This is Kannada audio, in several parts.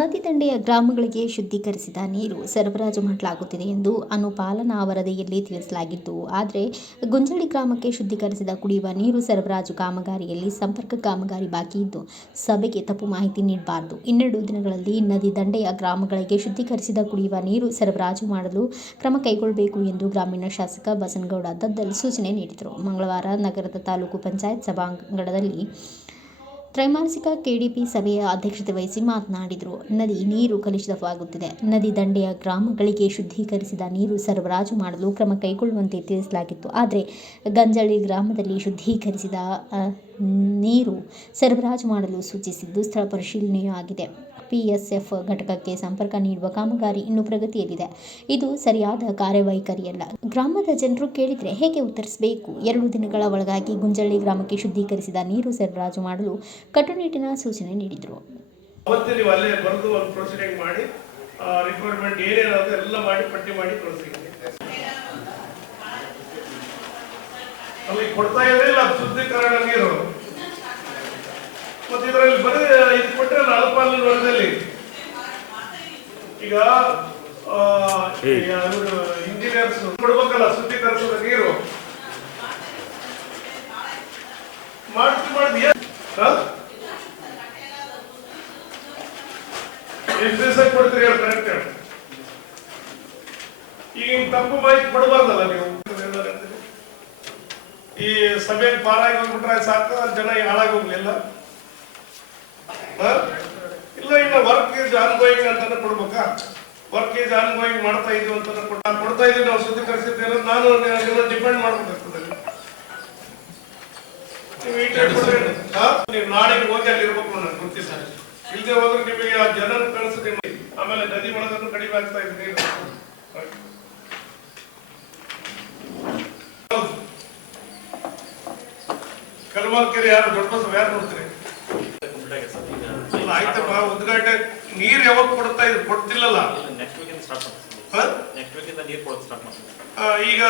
ನದಿ ದಂಡೆಯ ಗ್ರಾಮಗಳಿಗೆ ಶುದ್ಧೀಕರಿಸಿದ ನೀರು ಸರಬರಾಜು ಮಾಡಲಾಗುತ್ತಿದೆ ಎಂದು ಅನುಪಾಲನಾ ವರದಿಯಲ್ಲಿ ತಿಳಿಸಲಾಗಿತ್ತು. ಆದರೆ ಗುಂಜಳಿ ಗ್ರಾಮಕ್ಕೆ ಶುದ್ಧೀಕರಿಸಿದ ಕುಡಿಯುವ ನೀರು ಸರಬರಾಜು ಕಾಮಗಾರಿಯಲ್ಲಿ ಸಂಪರ್ಕ ಕಾಮಗಾರಿ ಬಾಕಿ ಇದ್ದು, ಸಭೆಗೆ ತಪ್ಪು ಮಾಹಿತಿ ನೀಡಬಾರದು. 12 ದಿನಗಳಲ್ಲಿ ನದಿ ದಂಡೆಯ ಗ್ರಾಮಗಳಿಗೆ ಶುದ್ಧೀಕರಿಸಿದ ಕುಡಿಯುವ ನೀರು ಸರಬರಾಜು ಮಾಡಲು ಕ್ರಮ ಕೈಗೊಳ್ಳಬೇಕು ಎಂದು ಗ್ರಾಮೀಣ ಶಾಸಕ ಬಸನಗೌಡ ದದ್ದಲ್ ಸೂಚನೆ ನೀಡಿದರು. ಮಂಗಳವಾರ ನಗರದ ತಾಲೂಕು ಪಂಚಾಯತ್ ಸಭಾಂಗಣದಲ್ಲಿ ತ್ರೈಮಾಸಿಕ ಕೆಡಿಪಿ ಸಭೆಯ ಅಧ್ಯಕ್ಷತೆ ವಹಿಸಿ ಮಾತನಾಡಿದರು. ನದಿ ನೀರು ಕಲುಷಿತವಾಗುತ್ತಿದೆ. ನದಿ ದಂಡೆಯ ಗ್ರಾಮಗಳಿಗೆ ಶುದ್ಧೀಕರಿಸಿದ ನೀರು ಸರಬರಾಜು ಮಾಡಲು ಕ್ರಮ ಕೈಗೊಳ್ಳುವಂತೆ ತಿಳಿಸಲಾಗಿತ್ತು. ಆದರೆ ಗಂಜಳಿ ಗ್ರಾಮದಲ್ಲಿ ಶುದ್ಧೀಕರಿಸಿದ ನೀರು ಸರಬರಾಜು ಮಾಡಲು ಸೂಚಿಸಿದ್ದು, ಸ್ಥಳ ಪರಿಶೀಲನೆಯೂ ಆಗಿದೆ. ಪಿಎಸ್ಎಫ್ ಘಟಕಕ್ಕೆ ಸಂಪರ್ಕ ನೀಡುವ ಕಾಮಗಾರಿ ಇನ್ನೂ ಪ್ರಗತಿಯಲ್ಲಿದೆ. ಇದು ಸರಿಯಾದ ಕಾರ್ಯವೈಖರಿಯಲ್ಲ. ಗ್ರಾಮದ ಜನರು ಕೇಳಿದರೆ ಹೇಗೆ ಉತ್ತರಿಸಬೇಕು? 2 ದಿನಗಳ ಒಳಗಾಗಿ ಗುಂಜಳ್ಳಿ ಗ್ರಾಮಕ್ಕೆ ಶುದ್ಧೀಕರಿಸಿದ ನೀರು ಸರಬರಾಜು ಮಾಡಲು ಕಟ್ಟುನಿಟ್ಟಿನ ಸೂಚನೆ ನೀಡಿದರು. ಕೊಡ್ತಾ ಇರಲಿಲ್ಲ ಶುದ್ಧೀಕರಣ ನೀರು. ಮತ್ತೆ ಇದರಲ್ಲಿ ಬರೀ ಇದು ಕೊಟ್ಟರೆ ಅಲ್ಪಾಲನ ವರದಲ್ಲಿ ಈಗ ಇಂಜಿನಿಯರ್ಸ್ ಕೊಡ್ಬೇಕಲ್ಲ ಶುದ್ಧೀಕರಿಸಿದ ನೀರು ಮಾಡಿ ಎಷ್ಟು ದಿವಸ ಕೊಡ್ತೀರಿ ಹೇಳಿ ಕರೆಕ್ಟ್. ಈಗ ತಪ್ಪು ಮಾಹಿತಿ ಕೊಡಬಾರ್ದಲ್ಲ ನೀವು. ಈ ಸಭೆಯಲ್ಲಿ ಪಾರಾಗಿ ಹೋಗ್ಬಿಟ್ರೆ ಸಾಕು, ಜನ ಹಾಳಾಗಿ ಹೋಗ್ಲಿಲ್ಲ. ಇಲ್ಲ ಇನ್ನು ವರ್ಕ್ ಈಸ್ ಆನ್ಗೋಯಿಂಗ್ ಅಂತ ಕೊಡ್ಬೇಕಾ? ವರ್ಕ್ ಈಸ್ ಆನ್ಗೋಯಿಂಗ್ ಮಾಡ್ತಾ ಇದ್ದೀವಿ ಅಂತ ಕೊಡ್ತಾ ಇದೀವಿ. ನಾವು ಶುದ್ಧೀಕರಿಸಿದ್ದೇವೆ ನಾನು ಡಿಪೆಂಡ್ ಮಾಡ್ಬೇಕಾಗ್ತದೆ. ನೀವು ನಾಳೆಗೆ ಹೋಗಿ ಅಲ್ಲಿ ಇರ್ಬೇಕು ನನಗೆ ಗೊತ್ತಿಲ್ಲ. ಇಲ್ಲದೆ ಹೋದ್ರೆ ನಿಮಗೆ ಆ ಜನರು ಕಳಿಸ್ತೀನಿ. ಆಮೇಲೆ ನದಿ ಒಳಗನ್ನು ಕಡಿಮೆ ಆಗ್ತಾ ಇದೆ ನೀರು. ಕಲ್ಮಾಲ್ಕೆರೆ ಯಾರು ದೊಡ್ಡ ಯಾರು ನೋಡ್ತೀರಿ? ಆಯ್ತಪ್ಪ, ಉದ್ಘಾಟನೆ ನೀರ್ ಯಾವಾಗ ಕೊಡ್ತಾ ಇದ್ರು? ಕೊಡ್ತಿಲ್ಲಲ್ಲ. ಈಗ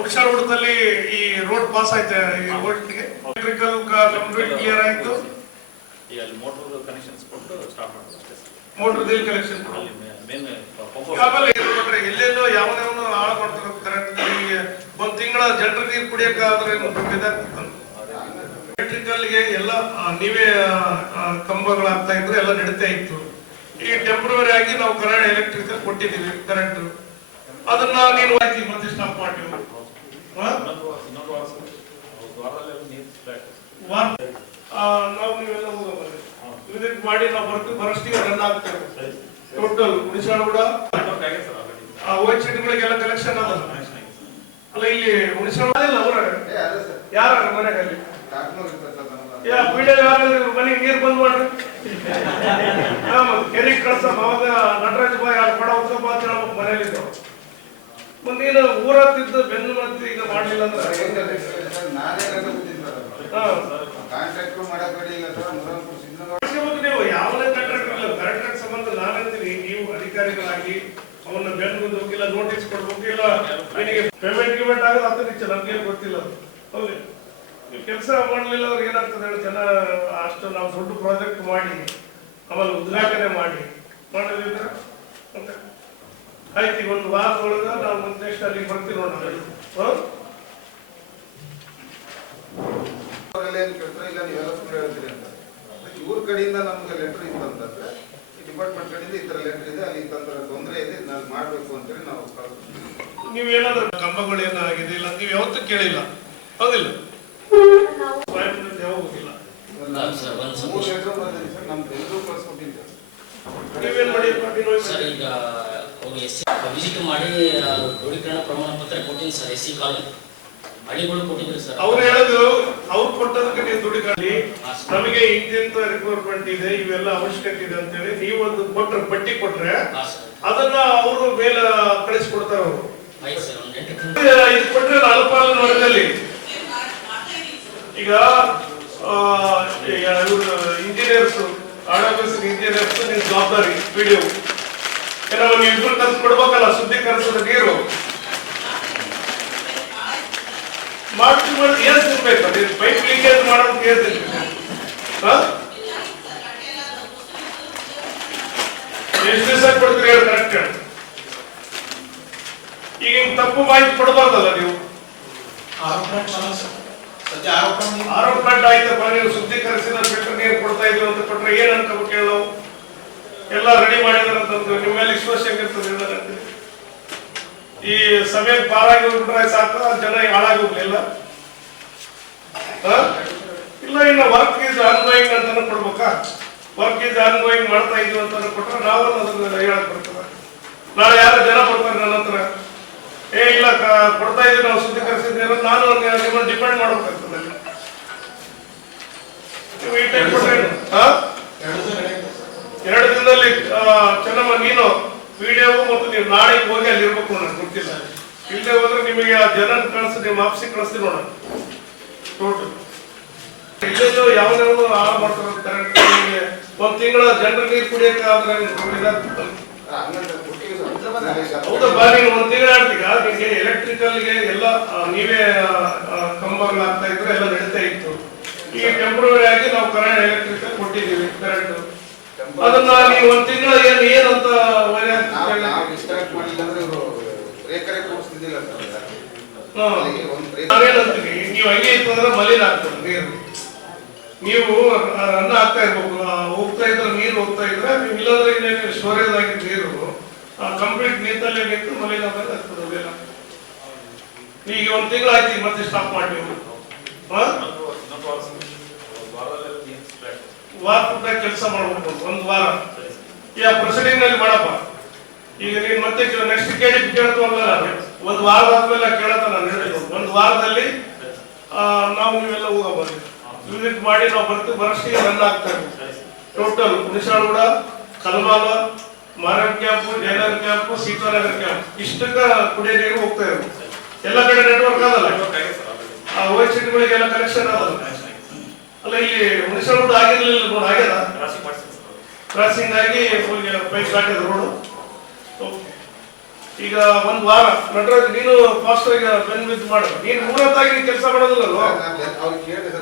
ಉಡ್ಸಾಳ ಹುಡುಗಲ್ಲಿ ಈ ರೋಡ್ ಪಾಸ್ ಆಯ್ತು. ಎಲೆಕ್ಟ್ರಿಕಲ್ ಕಂಪ್ಲೀಟ್ ಕ್ಲಿಯರ್ ಆಯ್ತು. ಮೋಟರ್ ದಿಲ್ ಕಲೆಕ್ಷನ್ ಆಮೇಲೆ ಎಲ್ಲೆಲ್ಲೋ ಯಾವನೋ ಹಾಳು ಮಾಡ್ತಾರೆ ಕರೆಂಟ್. ಒಂದ್ ತಿಂಗಳ ಜನರ ನೀರು ಕುಡಿಯಕ್ಕಾದ್ರೆ ಎಲೆಕ್ಟ್ರಿಕಲ್ಗೆ ಎಲ್ಲ ನೀವೇ ಕಂಬಗಳಾಗ್ತಾ ಇದ್ರೆ ಎಲ್ಲ ನಡೀತಾ ಇತ್ತು. ಈಗ ಟೆಂಪ್ರವರಿ ಆಗಿ ನಾವು ಕರೆಂಟ್ ಎಲೆಕ್ಟ್ರಿಕಲ್ ಕೊಟ್ಟಿದ್ದೀವಿ ಕರೆಂಟ್. ಅದನ್ನ ನೀನು ಮತ್ತೆ ಸ್ಟಾಪ್ ಮಾಡಿವಿ. ನಾವು ನೀವೆಲ್ಲ ವಿಸಿಟ್ ಮಾಡಿ ನಾವು ಬರಷ್ಟಿಗೆ ರನ್ ಆಗ್ತೇವೆ. ಟೋಟಲ್ ಉಳಿಸಾಳ ಕೂಡ ವೈಟ್ ಶೀಟ್ಗಳಿಗೆಲ್ಲ ಕಲೆಕ್ಷನ್ ಅದ ಅಲ್ಲ. ಇಲ್ಲಿ ಉಳಿಸಾಳ ಅವ್ರ ಯಾರ ಮನೆಗೆ ಅಲ್ಲಿ ಮನೆಗೆ ನೀರು ಬಂದ್ ಮಾಡ್ರಿ. ಕೆರೆಗೆ ಕಳ್ಸಮ್ಮ. ಅವಾಗ ನಟರಾಜ್ ಬಾಯ್ ಪಡ ಉತ್ಸವ ಅಂತ ಹೇಳ್ಬೇಕು ಮನೇಲಿದ್ದು. ನೀನು ಊರತ್ತಿದ್ದು ಬೆನ್ನು ಮತ್ತೆ ಈಗ ಮಾಡ್ಲಿಲ್ಲ ಅಂದ್ರೆ ನೀವು ಯಾವುದೇ ಕಾಂಟ್ರಾಕ್ಟರ್ ಇಲ್ಲ. ಕಾಂಟ್ರಾಕ್ಟ್ ಸಂಬಂಧ ನಾನಂತೀನಿ ನೀವು ಅಧಿಕಾರಿಗಳಾಗಿ ಅವನ್ನ ಬೆನ್ನು ಹೋಗಿಲ್ಲ, ನೋಟಿಸ್ ಕೊಡ್ಬೇಕು. ಇಲ್ಲ ನಿನಗೆ ಪೇಮೆಂಟ್ ಗಿಮೆಂಟ್ ಆಗೋದು ಅಂತ ನಿಚ್ಚ ನಮ್ಗೆ ಗೊತ್ತಿಲ್ಲ. ಹೌದು, ನೀವು ಕೆಲಸ ಮಾಡಲಿಲ್ಲ ಅವ್ರಿಗೆ ಏನಾಗ್ತದೆ ಹೇಳಿ. ಜನ ಅಷ್ಟು ನಾವು ದೊಡ್ಡ ಪ್ರಾಜೆಕ್ಟ್ ಮಾಡಿ ಆಮೇಲೆ ಉದ್ಘಾಟನೆ ಮಾಡಿದ್ರೆ ಆಯ್ತು. ಒಂದು ವಾರದೊಳಗ ನಾವು ನೆಕ್ಸ್ಟ್ ಅಲ್ಲಿ ಬರ್ತೀವಿ ನೋಡೋಣ. ಇವ್ರ ಕಡೆಯಿಂದ ನಮ್ಗೆ ಲೆಟರ್ ಇತ್ತಂತಂದ್ರೆ ಡಿಪಾರ್ಟ್ಮೆಂಟ್ ಕಡೆಯಿಂದ ಈ ತರ ಲೆಟರ್ ಇದೆ, ಅಲ್ಲಿ ತೊಂದರೆ ಇದೆ, ನಾನು ಮಾಡ್ಬೇಕು ಅಂತೇಳಿ ನಾವು ನೀವೇನಾದ್ರೂ ಕಂಬಗಳೇನಾಗಿದೆ ಇಲ್ಲ ನೀವು ಯಾವತ್ತೂ ಕೇಳಿಲ್ಲ. ಹೌದಿಲ್ಲ? ಹೋಗಿಲ್ಲ. ನೀವೇನ್ ಮಾಡಿ ವಿಸಿಟ್ ಮಾಡಿ ದೃಢೀಕರಣ ಪ್ರಮಾಣ ಪತ್ರ ಕೊಟ್ಟಿನಿ ಸರ್. ಎಸ್ಸಿ ಕಾಲೋನಿ ಹಳ್ಳಿಗಳು ಕೊಟ್ಟಿದ್ರು ಸರ್. ಅವ್ರು ಹೇಳೋದು ಅವ್ರು ಕೊಟ್ಟದಕ್ಕೆ ನೀವು ದುಡಿಕಂಡು ನಮಗೆ ಇಂತಿಂತ ರಿಕ್ವೈರ್ಮೆಂಟ್ ಇದೆ, ಇವೆಲ್ಲ ಅವಶ್ಯಕತೆ ಇದೆ ಅಂತೇಳಿ ನೀವು ಒಂದು ಕೊಟ್ರೆ ಪಟ್ಟಿ ಕೊಟ್ರೆ ಅದನ್ನ ಅವರು ಮೇಲೆ ಕಳಿಸ್ಕೊಡ್ತಾರೆ. ಅವರು ಇದು ಕೊಟ್ರೆ ಅಲ್ಪಾಲನ ವರದಲ್ಲಿ ಈಗ ಇಂಜಿನಿಯರ್ಸ್ ಆಡಳಿತ ಇಂಜಿನಿಯರ್ಸ್ ನಿಮ್ಮ ಜವಾಬ್ದಾರಿ ವಿಡಿಯೋ ನೀವು ಇಬ್ಬರು ತಂದು ಕೊಡ್ಬೇಕಲ್ಲ ಶುದ್ಧೀಕರಿಸಿದ ನೀರು. ಮಾಡ್ತೀವಿ ಏನ್ ಸಿಗ್ಬೇಕು? ಪೈಪ್ ಲೀಕೇಜ್ ಮಾಡೋದಕ್ಕೆ ಏನ್ ಸಿಗ್ಬೇಕು? ಯಾಕೆ ಕೊಡ್ತೀರಿ ಹೇಳಿ ಕರೆಕ್ಟ್ ಹೇಳಿ. ಈಗ ಹಿಂಗ್ ತಪ್ಪು ಮಾಹಿತಿ ಕೊಡಬಾರ್ದಲ್ಲ ನೀವು. ಆರೋಪ ಪ್ಲಾಂಟ್ ಆಯ್ತಪ್ಪ, ನೀವು ಶುದ್ಧೀಕರಿಸಿದ ಫಿಲ್ಟರ್ ನೀರು ಕೊಡ್ತಾ ಇದ್ದೀವಿ ಅಂತ ಕೊಟ್ರೆ ಏನ್ ಅನ್ಕೋಬೇಕು ಹೇಳಿ ನಾವು? ಎಲ್ಲ ರೆಡಿ ಮಾಡಿದಾರೆ ಅಂತಂದ್ರೆ ನಿಮ್ಮ ಮೇಲೆ ವಿಶ್ವಾಸ ಹೆಂಗಿರ್ತದೆ? ಈ ಸಮಯಕ್ಕೆ ಪಾರಾಗಿ ಹೋಗ್ಬಿಟ್ರೆ ಸಾಕು, ಜನ ಹಾಳಾಗಿ ಹೋಗ್ಲಿಲ್ಲ. ಇಲ್ಲ ಇನ್ನು ವರ್ಕ್ ಈಸ್ ಆನ್ಗೋಯಿಂಗ್ ಅಂತ ಕೊಡ್ಬೇಕಾ? ವರ್ಕ್ ಈಸ್ ಆನ್ಗೋಯಿಂಗ್ ಮಾಡ್ತಾ ಇದೀವಿ ಅಂತ ಕೊಟ್ರೆ ನಾವು ಅದನ್ನ ಹೇಳಕ್ ಬರ್ತದ. ನಾಳೆ ಯಾರು ಜನ ಬರ್ತಾರೆ ನನ್ನ ಹತ್ರ, ಇಲ್ಲ ಕೊಡ್ತಾ ಇದೀವಿ ನಾವು ಶುದ್ಧೀಕರಿಸಿದ್ದೀರ, ನಾನು ನಿಮ್ಮನ್ನು ಡಿಪೆಂಡ್ ಮಾಡ್ಬೇಕಾಗ್ತದೆ. ನೀವು ಈ ಟೈಪ್ ಕೊಟ್ರೆ 2 ದಿನದಲ್ಲಿ ಚೆನ್ನಮ್ಮ ನೀನು ವಿಡಿಯೋ ಮತ್ತು ನೀವು ನಾಳೆ ಹೋಗಿ ಅಲ್ಲಿ ಇರ್ಬೇಕು. ನನಗೆ ಗೊತ್ತಿಲ್ಲ, ಇಲ್ಲದೆ ಹೋದ್ರೆ ನಿಮಗೆ ಆ ಜನ ಕಳಿಸಿ ನಿಮ್ಮ ಆಫೀಸಿಗೆ ಕಳಿಸ್ತೀವಿ ನೋಡೋಣ. ಟೋಟಲ್ ಇಲ್ಲೆಲ್ಲೋ ಯಾವ್ದಾದ್ರು ಹಾಳು ಮಾಡ್ತಾರೆ. ಒಂದ್ ತಿಂಗಳ ಜನರ ನೀರು ಕುಡಿಯಕ್ಕೆ ಆದ್ರೆ ಹೌದಾ ಬಾ, ನೀವು ಒಂದ್ ತಿಂಗಳ ಆಡ್ತೀಗ ನಿಮಗೆ ಎಲೆಕ್ಟ್ರಿಕಲ್ಗೆ ಎಲ್ಲ ನೀವೇ ಕಂಬಗಳು ಆಗ್ತಾ ಇದ್ರೆ ಎಲ್ಲ ನಡೀತಾ ಇತ್ತು. ಈಗ ಟೆಂಪ್ರವರಿ ಆಗಿ ನಾವು ಕರೆಂಟ್ ಎಲೆಕ್ಟ್ರಿಕಲ್ ಕೊಟ್ಟಿದ್ದೀವಿ ಕರೆಂಟ್. ಅದನ್ನ ನೀವು ಒಂದ್ ತಿಂಗಳ ಏನಂತ ನಾವೇನಂತೀವಿ, ನೀವು ಹಂಗೆ ಇತ್ತಂದ್ರೆ ಮಲಿನ ಆಗ್ತದೆ ನೀರು. ನೀವು ರನ್ ಆಗ್ತಾ ಇರ್ಬೇಕು, ಹೋಗ್ತಾ ಇದ್ರೆ ನೀರು ಹೋಗ್ತಾ ಇದ್ರೆ ನೀವು ಇಲ್ಲಾಂದ್ರೆ ಇನ್ನೇನು ಸ್ಟೋರೇಜ್ ಆಗಿದ್ದ ನೀರು ಕಂಪ್ಲೀಟ್ ನಿಂತಲ್ಲೇ ನಿಂತು ಮಲಿನ ಆಗ್ತದೆ. ಅದೆಲ್ಲ ಈಗ ಒಂದ್ ತಿಂಗಳು ಆಯ್ತು, ಮತ್ತೆ ಸ್ಟಾಪ್ ಮಾಡಿ ವಾರ ಕೆಲಸ ಮಾಡ್ಬೇಕು. ಒಂದು ವಾರ ಈ ಪ್ರೊಸೀಡಿಂಗ್ ನಲ್ಲಿ ಮಾಡಪ್ಪ. ಈಗ ನೀನ್ ಮತ್ತೆ ನೆಕ್ಸ್ಟ್ ಕೇಳ್ತವಲ್ಲ, ಒಂದು ವಾರದಾದ್ಮೇಲೆ ಕೇಳತ್ತ ನಾನು ಹೇಳಿದ್ರು. ಒಂದು ವಾರದಲ್ಲಿ ನಾವು ನೀವೆಲ್ಲ ಹೋಗಬಹುದು, ವಿಸಿಟ್ ಮಾಡಿ ನಾವು ಬರ್ತೀವಿ. ಬರಷ್ಟಿಗೆ ರನ್ ಆಗ್ತಾ ಇರ್ತೀವಿ. Total Hunasalaguda, Kalmala, Maran camp, Jayanagara camp, Seethanagara camp ಇಷ್ಟಕ್ಕ ಕುಡಿಯೋ ನೀರು ಹೋಗ್ತಾ ಇರ್ಬೇಕು. ಎಲ್ಲ ಕಡೆ ನೆಟ್ವರ್ಕ್ ಅದಲ್ಲ, ಆ ಓಎಚ್ಸಿಗಳಿಗೆಲ್ಲ ಕನೆಕ್ಷನ್ ಅದಲ್ಲ. ಅಲ್ಲ ಇಲ್ಲಿ ಹುಣಸಾಳಗೂಡ ಆಗಿರ್ಲಿಲ್ಲ ನೋಡಿ, ಆಗ್ಯದ ಕ್ರಾಸಿಂಗ್ ಆಗಿ ಪೈಪ್ ಹಾಕಿದ ರೋಡು. ಈಗ ಒಂದ್ ವಾರ ನಟರಾಜ್ ನೀನು ಫಾಸ್ಟ್ ಆಗಿ ಬೆನ್ ಬಿದ್ದು ಮಾಡು. ನೀನ್ ಮೂರತ್ತಾಗಿ ಕೆಲಸ ಮಾಡೋದಿಲ್ಲಲ್ವಾ?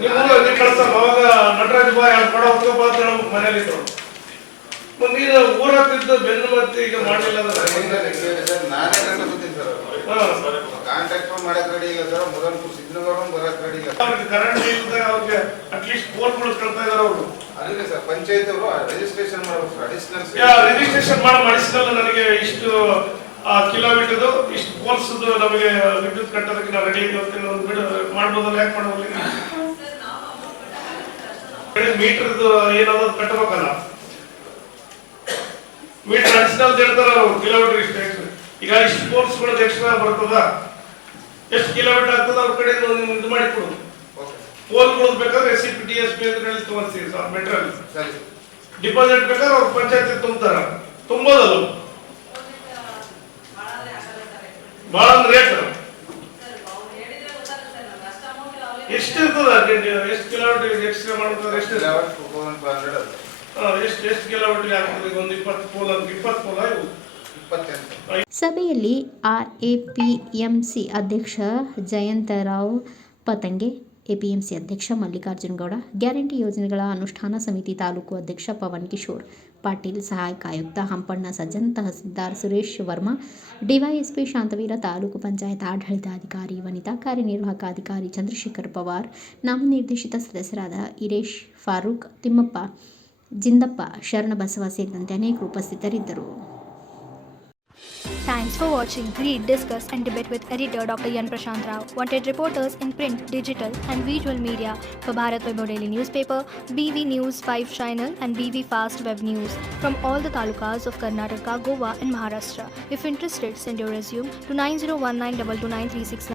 ನೀನ್ ಕೆಲಸ ಅವಾಗ ನಟರಾಜ್ ಬಾ ಕೊಡ ಹೊತ್ಕೋಪ ಅಂತ ಹೇಳ್ಬೇಕು ಮನೇಲಿ ಇದ್ರು. ನೀನು ಊರತ್ತಿದ್ದ ಬೆನ್ನು ಮತ್ತೆ ಈಗ ಮಾಡಲಿಲ್ಲ ಅಂದ್ರೆ ಕರೆಂಟ್ ಇಲ್ಲದೆ ಅವ್ರಿಗೆ ಅಟ್ಲೀಸ್ಟ್ ಬೋರ್ಡ್ಗಳು ಕಳ್ತಾ ಇದಾರೆ ಅವರು. ಪಂಚಾಯತ್ ಅವರು ರಿಜಿಸ್ಟ್ರೇಷನ್ ಮಾಡಿಸಿದಲ್ಲ ನನಗೆ ಇಷ್ಟು ಕಿಲೋಮೀಟರ್ ಇಷ್ಟು ಕೋರ್ಸ್ ನಮಗೆ ವಿದ್ಯುತ್ ಕಟ್ಟೋದಕ್ಕೆ ನಾವು ರೆಡಿ ಇದ್ದೀವಿ ಮಾಡ್ಬೋದಲ್ಲ, ಯಾಕೆ ಮಾಡೋದಿಲ್ಲ? ಮೀಟರ್ದು ಏನಾದ್ರು ಕಟ್ಟಬೇಕಲ್ಲ, ಮೀಟರ್ ಅಡಿಷನಲ್ ಹೇಳ್ತಾರ ಕಿಲೋಮೀಟರ್ ಇಷ್ಟು. ಈಗ ಇಷ್ಟು ಕೋರ್ಸ್ಗಳು ಎಕ್ಸ್ಟ್ರಾ ಬರ್ತದ, ಎಷ್ಟು ಕಿಲೋಮೀಟರ್ ಆಗ್ತದ ಅವ್ರ ಕಡೆ ಇದು ಮಾಡಿ ಕೊಡು. ಪೋಲ್ಗಳು ಬೇಕಾದ್ರೆ SCP DSP ತೋರಿಸ್ತೀವಿ ಮೆಟೀರಿಯಲ್. ಡಿಪಾಸಿಟ್ ಬೇಕಾದ್ರೆ ಅವ್ರ ಪಂಚಾಯತ್ ತುಂಬ್ತಾರ, ತುಂಬೋದಲ್ಲ ಬಹಳ ರೇಟ್ ಎಷ್ಟು ಇರ್ತದ? ಎಷ್ಟು ಕಿಲೋಮೀಟರ್ ಎಕ್ಸ್ಟ್ರಾ ಮಾಡ್ತಾರೆ? ಎಷ್ಟು ಕಿಲೋಮೀಟರ್ ಆಗ್ತದೆ? ಒಂದು 20 ಪೋಲ್, 20 ಪೋಲ ಇವು. ಸಭೆಯಲ್ಲಿ RAPMC ಅಧ್ಯಕ್ಷ ಜಯಂತರಾವ್ ಪತಂಗೆ, APMC ಅಧ್ಯಕ್ಷ ಮಲ್ಲಿಕಾರ್ಜುನ ಗೌಡ, ಗ್ಯಾರಂಟಿ ಯೋಜನೆಗಳ ಅನುಷ್ಠಾನ ಸಮಿತಿ ತಾಲೂಕು ಅಧ್ಯಕ್ಷ ಪವನ್ ಕಿಶೋರ್ ಪಾಟೀಲ್, ಸಹಾಯಕ ಆಯುಕ್ತ ಹಂಪಣ್ಣ ಸಜ್ಜನ್, ತಹಸೀಲ್ದಾರ್ ಸುರೇಶ್ ವರ್ಮಾ, DYSP ಶಾಂತವೀರ, ತಾಲೂಕು ಪಂಚಾಯತ್ ಆಡಳಿತಾಧಿಕಾರಿ ವನಿತಾ, ಕಾರ್ಯನಿರ್ವಾಹಕ ಅಧಿಕಾರಿ ಚಂದ್ರಶೇಖರ್ ಪವಾರ್, ನಾಮನಿರ್ದೇಶಿತ ಸದಸ್ಯರಾದ ಇರೇಶ್, ಫಾರೂಕ್, ತಿಮ್ಮಪ್ಪ, ಜಿಂದಪ್ಪ, ಶರಣಬಸವ ಸೇರಿದಂತೆ ಅನೇಕರು ಉಪಸ್ಥಿತರಿದ್ದರು. Thanks for watching. Read, discuss and debate with editor Dr. Yan Prashant Rao. Wanted reporters in print, digital and visual media for Bharat Vaibhav Daily Newspaper, BV News 5 Channel and BV Fast Web News from all the talukas of Karnataka, Goa and Maharashtra. If interested, send your resume to 9019229369.